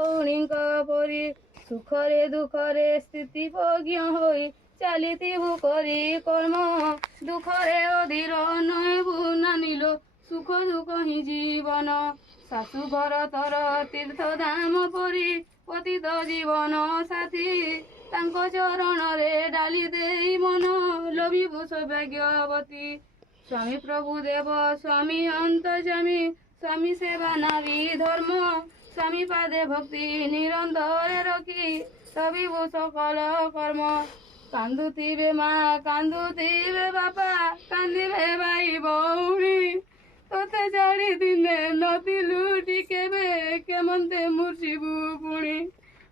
ଭଉଣୀଙ୍କ ପରି ସୁଖରେ ଦୁଃଖରେ ସ୍ଥିତିପଜ୍ଞ ହୋଇ ଚାଲିଥିବୁ କରି କର୍ମ ଦୁଃଖରେ ଅଧୀର ନହେବୁ ନାନିଲୋ ସୁଖ ଦୁଃଖ ହିଁ ଜୀବନ ଶାଶୁ ଘର ତୋର ତୀର୍ଥ ଧାମ ପରି ପତିତ ଜୀବନ ସାଥୀ ତାଙ୍କ ଚରଣରେ ଡାଲି ଦେଇ ମନ ଲୋଭିବୁ ସୌଭାଗ୍ୟବତୀ ସ୍ୱାମୀ ପ୍ରଭୁ ଦେବ ସ୍ୱାମୀ ଅନ୍ତର୍ଯାମୀ ସ୍ୱାମୀ ସେବା ନାରୀ ଧର୍ମ ସ୍ୱାମୀ ପାଦେ ଭକ୍ତି ନିରନ୍ତର ରଖି ସବିବୁ ସକଳ କର୍ମ କାନ୍ଦୁଥିବେ ମା କାନ୍ଦୁଥିବେ ବାପା କାନ୍ଦିବେ ଭାଇ ଭଉଣୀ ତୋତେ ଛାଡ଼ି ଦିନେ ନଥିଲୁ ଟିକେବେ କେମନ୍ତେ ମୂର୍ଛିବୁ ପୁଣି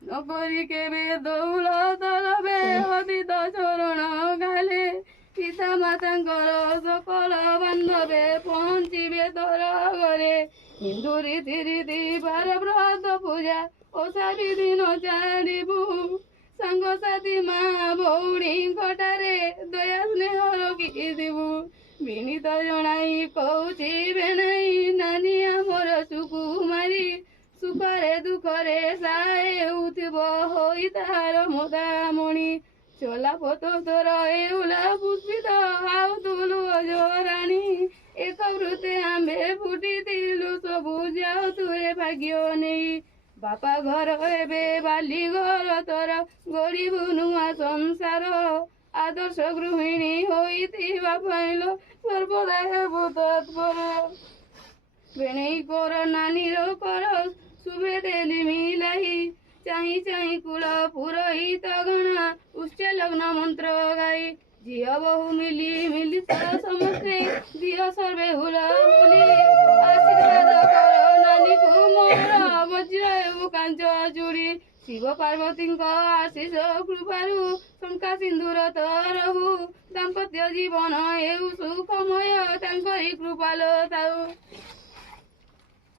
ନକରି କେବେ ଦୌଲତ ଲୋଭେ ଅତୀତ ଚରଣ ଗାଲେ ପିତା ମାତାଙ୍କର ସକଳ ବାନ୍ଧବେ ପହଞ୍ଚିବେ ତୋର ଘରେ ହିନ୍ଦୁ ରୀତି ବାର ବ୍ରତ ପୂଜା ଓଷା ଦିନ ଛାଡ଼ିବୁ ସାଙ୍ଗସାଥୀ ମା ଭଉଣୀଙ୍କଠାରେ ଦୟା ସ୍ନେହ ରଖିଥିବୁ ବିନୀତ ଜଣାଇ କହୁଛି ବେନାଇ ନାନୀ ଆମର ସୁକୁମାରୀ ସୁଖରେ ଦୁଃଖରେ ସାଏ ହେଉଥିବ ହୋଇ ତାହାର ମଦାମଣି ଚଲା ପତ ତୋର ଏଉଲା ପୁଷ୍ପିତ ଆଉ ତୁଲୁ ଅଜରାଣୀ ଏକ ବୃତ୍ତେ ଆମ୍ଭେ ଫୁଟିଥିଲୁ ସବୁ ଯାଉ ତୁରେ ଭାଗ୍ୟ ନେଇ ବାପା ଘର ଏବେ ବାଲି ଘର ତୋର ଗରିବୁ ନୂଆ ସଂସାର ଆଦର୍ଶ ଗୃହିଣୀ ହୋଇଥିବା ପାଇଲ ସର୍ବଦା ହେବୁ ତତ୍ପର ବେଣେଇ କର ନାନୀର କର ଶୁଭେ ଦେଲି ମିଲାହି ଚାହିଁ ଚାହିଁ କୁଳ ପୁରୋହିତ ଗଣା ଉଚ୍ଚ ଲଗ୍ନ ମନ୍ତ୍ର ଗାଇ ଝିଅ ବହୁ ମିଲି ମିଳିତ ସମସ୍ତେ ଦିଅ ସର୍ବେ ହୁଳ ବୋଲି ଆଶୀର୍ବାଦ କର ନାନୀକୁ ମୋର ବଜ୍ର ହେବୁ କାଞ୍ଚ ଚୁଡ଼ି ଶିବ ପାର୍ବତୀଙ୍କ ଆଶିଷ କୃପାରୁ ଶଙ୍କା ସିନ୍ଦୁର ତରହୁ ଦାମ୍ପତ୍ୟ ଜୀବନ ହେଉ ସୁଖମୟ ତାଙ୍କରି କୃପାଲ ଥାଉ।